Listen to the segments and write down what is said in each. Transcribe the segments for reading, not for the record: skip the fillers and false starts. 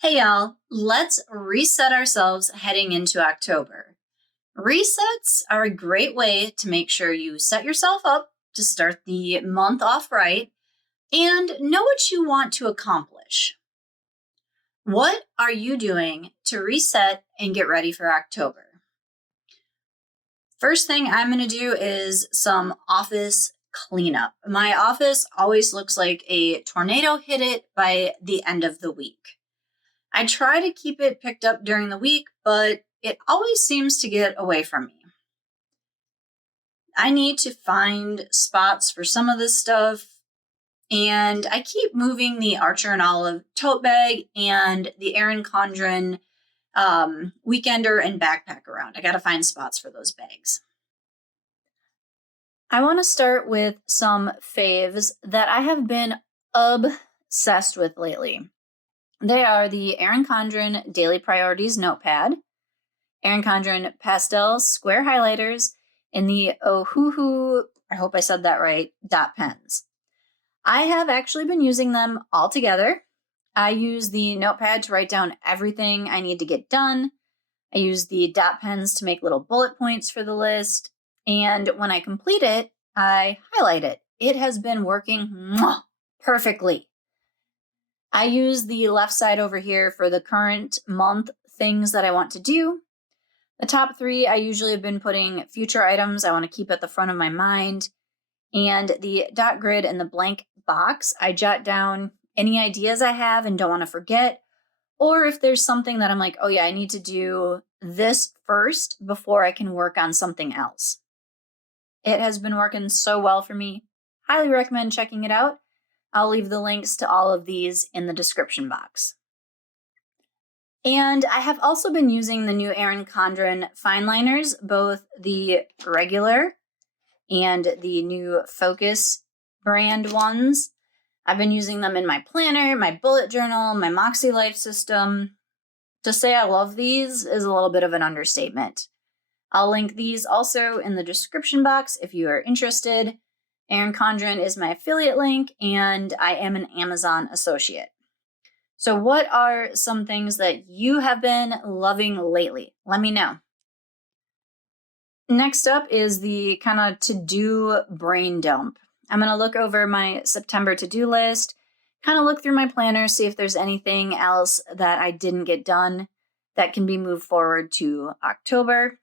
Hey y'all, let's reset ourselves heading into October. Resets are a great way to make sure you set yourself up to start the month off right and know what you want to accomplish. What are you doing to reset and get ready for October? First thing I'm going to do is some office cleanup. My office always looks like a tornado hit it by the end of the week. I try to keep it picked up during the week, but it always seems to get away from me. I need to find spots for some of this stuff, and I keep moving the Archer and Olive tote bag and the Erin Condren weekender and backpack around. I gotta find spots for those bags. I want to start with some faves that I have been obsessed with lately. They are the Erin Condren Daily Priorities Notepad, Erin Condren Pastel Square Highlighters, and the Ohuhu, I hope I said that right, dot pens. I have actually been using them all together. I use the notepad to write down everything I need to get done. I use the dot pens to make little bullet points for the list. And when I complete it, I highlight it. It has been working perfectly. I use the left side over here for the current month things that I want to do. The top three, I usually have been putting future items I want to keep at the front of my mind. And the dot grid and the blank box, I jot down any ideas I have and don't want to forget. Or if there's something that I'm like, oh yeah, I need to do this first before I can work on something else. It has been working so well for me. Highly recommend checking it out. I'll leave the links to all of these in the description box. And I have also been using the new Erin Condren fine liners, both the regular and the new Focus brand ones. I've been using them in my planner, my bullet journal, my Moxie Life system. To say I love these is a little bit of an understatement. I'll link these also in the description box if you are interested. Erin Condren is my affiliate link, and I am an Amazon associate. So what are some things that you have been loving lately? Let me know. Next up is the kind of to-do brain dump. I'm going to look over my September to-do list, kind of look through my planner, see if there's anything else that I didn't get done that can be moved forward to October.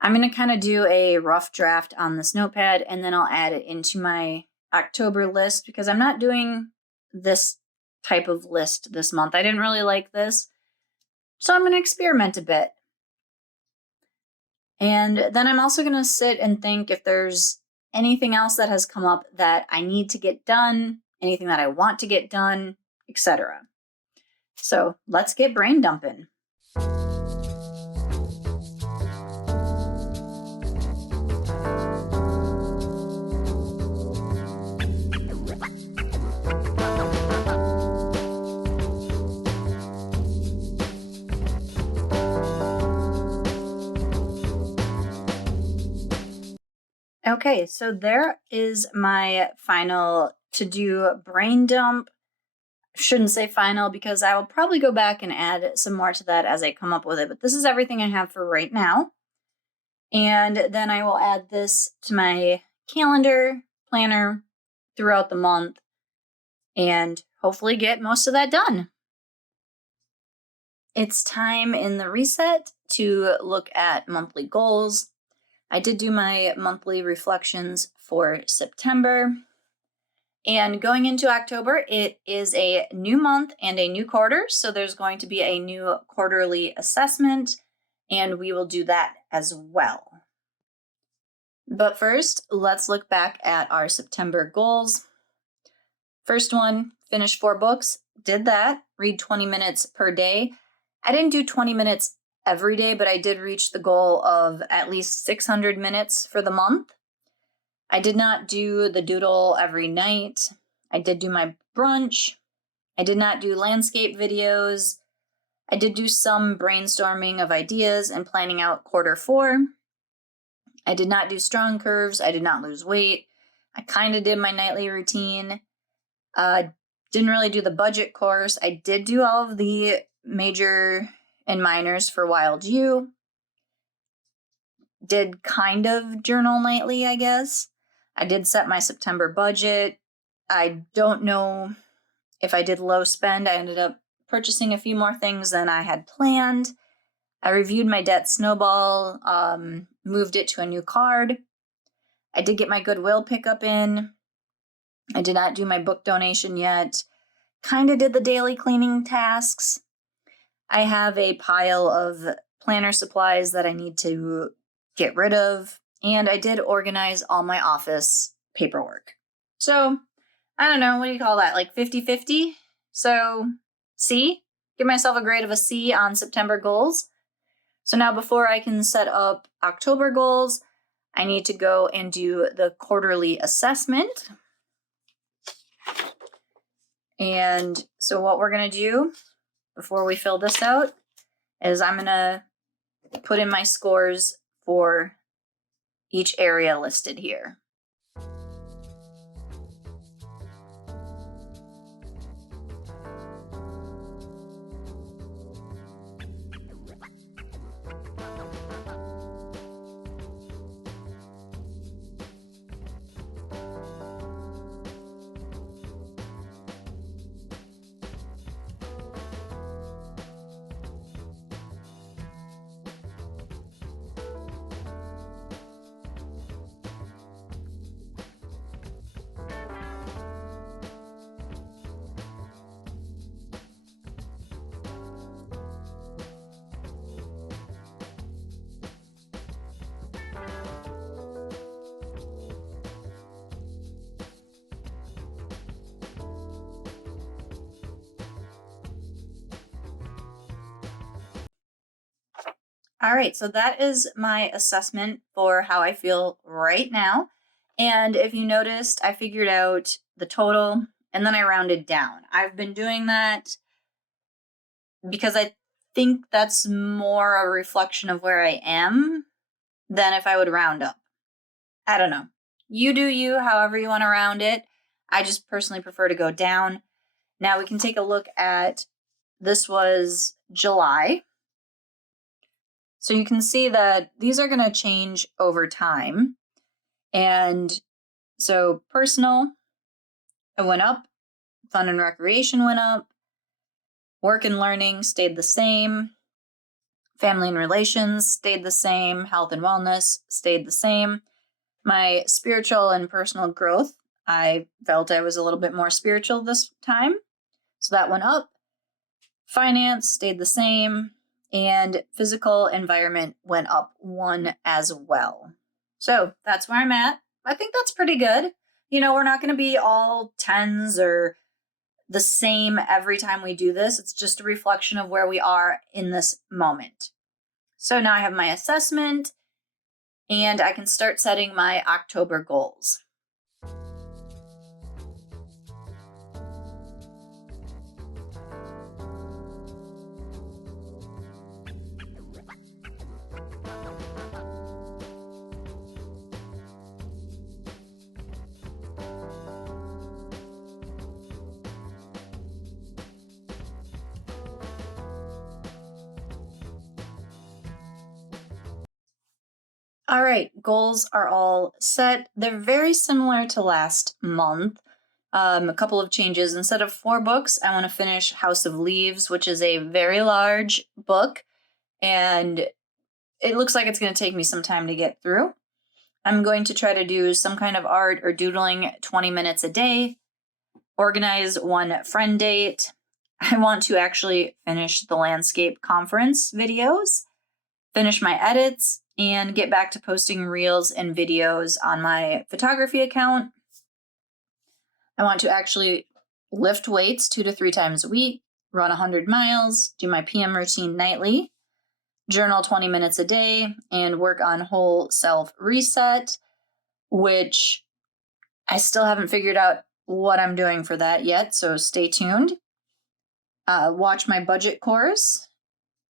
I'm going to kind of do a rough draft on this notepad, and then I'll add it into my October list because I'm not doing this type of list this month. I didn't really like this, so I'm going to experiment a bit. And then I'm also going to sit and think if there's anything else that has come up that I need to get done, anything that I want to get done, etc. So let's get brain dumping. Okay, so there is my final to-do brain dump. Shouldn't say final because I will probably go back and add some more to that as I come up with it, but this is everything I have for right now. And then I will add this to my calendar, planner throughout the month and hopefully get most of that done. It's time in the reset to look at monthly goals. I did do my monthly reflections for September. And going into October, it is a new month and a new quarter. So there's going to be a new quarterly assessment, and we will do that as well. But first, let's look back at our September goals. First one, finish 4 books. Did that. Read 20 minutes per day. I didn't do 20 minutes every day, but I did reach the goal of at least 600 minutes for the month. I did not do the doodle every night. I did do my brunch. I did not do landscape videos. I did do some brainstorming of ideas and planning out quarter 4. I did not do strong curves. I did not lose weight. I kind of did my nightly routine. Didn't really do the budget course. I did do all of the major and minors for Wild U. Did kind of journal nightly, I guess. I did set my September budget. I don't know if I did low spend. I ended up purchasing a few more things than I had planned. I reviewed my debt snowball, moved it to a new card. I did get my Goodwill pickup in. I did not do my book donation yet. Kind of did the daily cleaning tasks. I have a pile of planner supplies that I need to get rid of. And I did organize all my office paperwork. So, I don't know, what do you call that? Like 50-50? So, C? Give myself a grade of a C on September goals. So now before I can set up October goals, I need to go and do the quarterly assessment. And so what we're going to do before we fill this out is I'm going to put in my scores for each area listed here. All right, so that is my assessment for how I feel right now. And if you noticed, I figured out the total and then I rounded down. I've been doing that because I think that's more a reflection of where I am than if I would round up. I don't know. You do you, however you want to round it. I just personally prefer to go down. Now we can take a look at, this was July. So you can see that these are going to change over time. And so personal, it went up. Fun and recreation went up. Work and learning stayed the same. Family and relations stayed the same. Health and wellness stayed the same. My spiritual and personal growth, I felt I was a little bit more spiritual this time. So that went up. Finance stayed the same. And physical environment went up 1 as well. So that's where I'm at. I think that's pretty good. You know, we're not going to be all 10s or the same every time we do this. It's just a reflection of where we are in this moment. So now I have my assessment and I can start setting my October goals. All right, goals are all set. They're very similar to last month. A couple of changes. Instead of 4 books, I want to finish House of Leaves, which is a very large book, and it looks like it's going to take me some time to get through. I'm going to try to do some kind of art or doodling 20 minutes a day, organize 1 friend date. I want to actually finish the landscape conference videos, finish my edits, and get back to posting reels and videos on my photography account. I want to actually lift weights 2 to 3 times a week, run 100 miles, do my PM routine nightly, journal 20 minutes a day, and work on whole self reset, which I still haven't figured out what I'm doing for that yet, so stay tuned. Watch my budget course,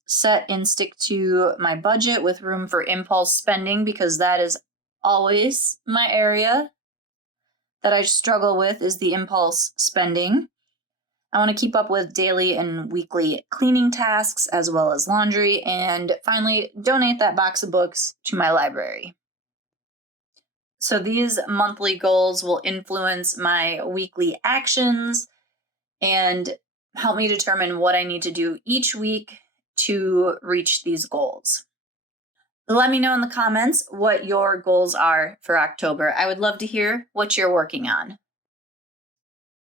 set and stick to my budget with room for impulse spending, because that is always my area that I struggle with, is the impulse spending. I want to keep up with daily and weekly cleaning tasks as well as laundry, and finally donate that box of books to my library. So these monthly goals will influence my weekly actions and help me determine what I need to do each week to reach these goals. Let me know in the comments what your goals are for October. I would love to hear what you're working on.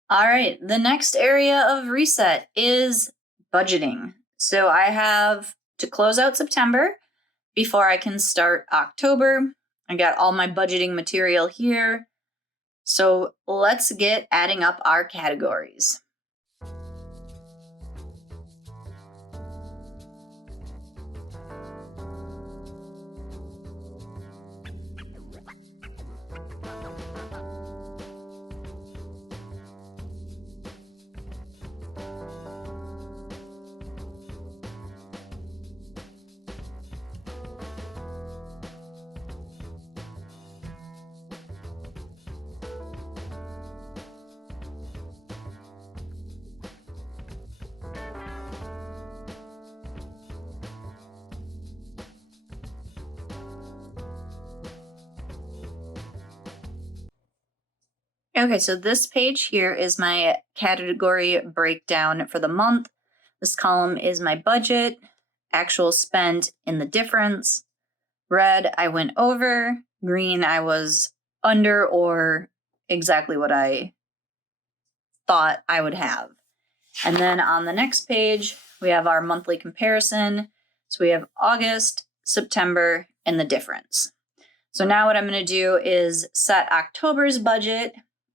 All right, the next area of reset is budgeting. So I have to close out September before I can start October. I got all my budgeting material here. So let's get adding up our categories. Okay, so this page here is my category breakdown for the month. This column is my budget, actual spent in the difference. Red, I went over. Green, I was under or exactly what I thought I would have. And then on the next page, we have our monthly comparison. So we have August, September, and the difference. So now what I'm going to do is set October's budget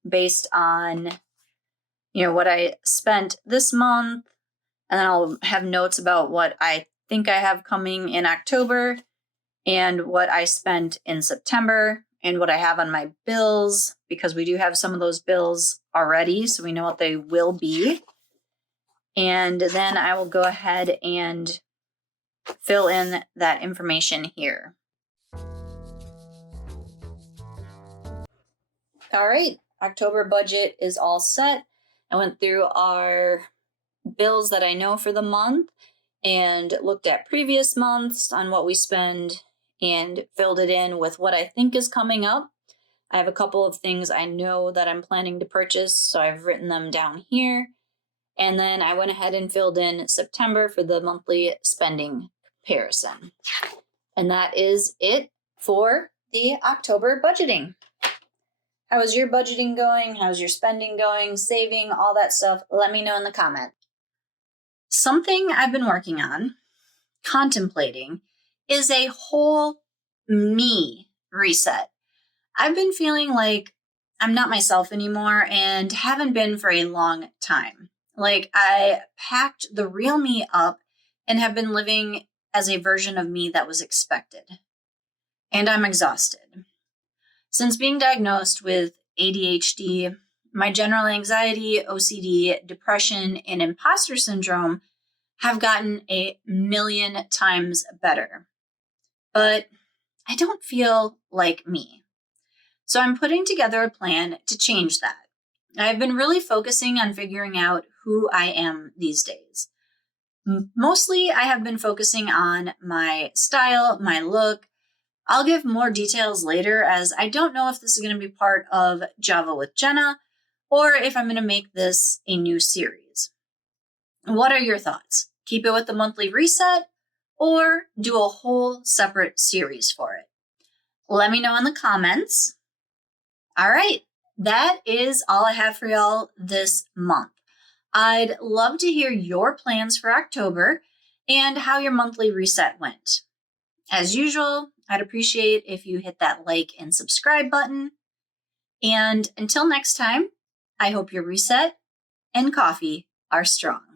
based on, what I spent this month. And then I'll have notes about what I think I have coming in October and what I spent in September and what I have on my bills, because we do have some of those bills already, so we know what they will be. And then I will go ahead and fill in that information here. All right, October budget is all set. I went through our bills that I know for the month and looked at previous months on what we spend and filled it in with what I think is coming up. I have a couple of things I know that I'm planning to purchase, so I've written them down here. And then I went ahead and filled in September for the monthly spending comparison. And that is it for the October budgeting. How is your budgeting going? How's your spending going? Saving, all that stuff? Let me know in the comments. Something I've been working on, contemplating, is a whole me reset. I've been feeling like I'm not myself anymore and haven't been for a long time. Like I packed the real me up and have been living as a version of me that was expected. And I'm exhausted. Since being diagnosed with ADHD, my general anxiety, OCD, depression, and imposter syndrome have gotten a million times better. But I don't feel like me. So I'm putting together a plan to change that. I've been really focusing on figuring out who I am these days. Mostly, I have been focusing on my style, my look. I'll give more details later, as I don't know if this is going to be part of Java with Jenna or if I'm going to make this a new series. What are your thoughts? Keep it with the monthly reset or do a whole separate series for it? Let me know in the comments. All right, that is all I have for y'all this month. I'd love to hear your plans for October and how your monthly reset went. As usual, I'd appreciate if you hit that like and subscribe button. And until next time, I hope your reset and coffee are strong.